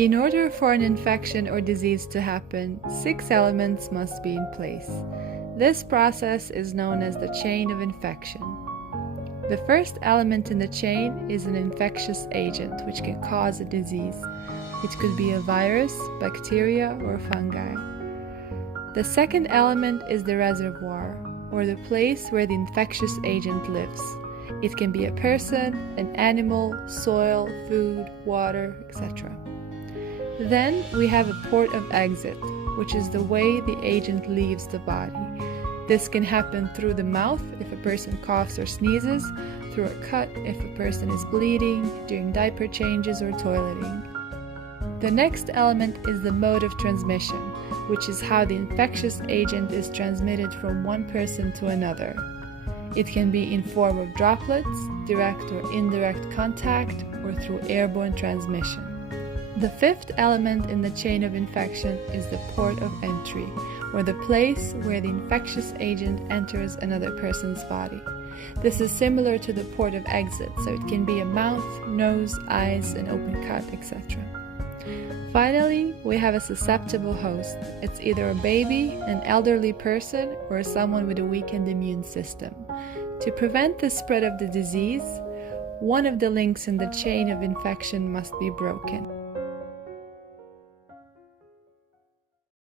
In order for an infection or disease to happen, 6 elements must be in place. This process is known as the chain of infection. The first element in the chain is an infectious agent which can cause a disease. It could be a virus, bacteria, or fungi. The second element is the reservoir, or the place where the infectious agent lives. It can be a person, an animal, soil, food, water, etc. Then we have a port of exit, which is the way the agent leaves the body. This can happen through the mouth if a person coughs or sneezes, through a cut if a person is bleeding, during diaper changes or toileting. The next element is the mode of transmission, which is how the infectious agent is transmitted from one person to another. It can be in form of droplets, direct or indirect contact, or through airborne transmission. The fifth element in the chain of infection is the port of entry, or the place where the infectious agent enters another person's body. This is similar to the port of exit, so it can be a mouth, nose, eyes, an open cut, etc. Finally, we have a susceptible host. It's either a baby, an elderly person, or someone with a weakened immune system. To prevent the spread of the disease, one of the links in the chain of infection must be broken.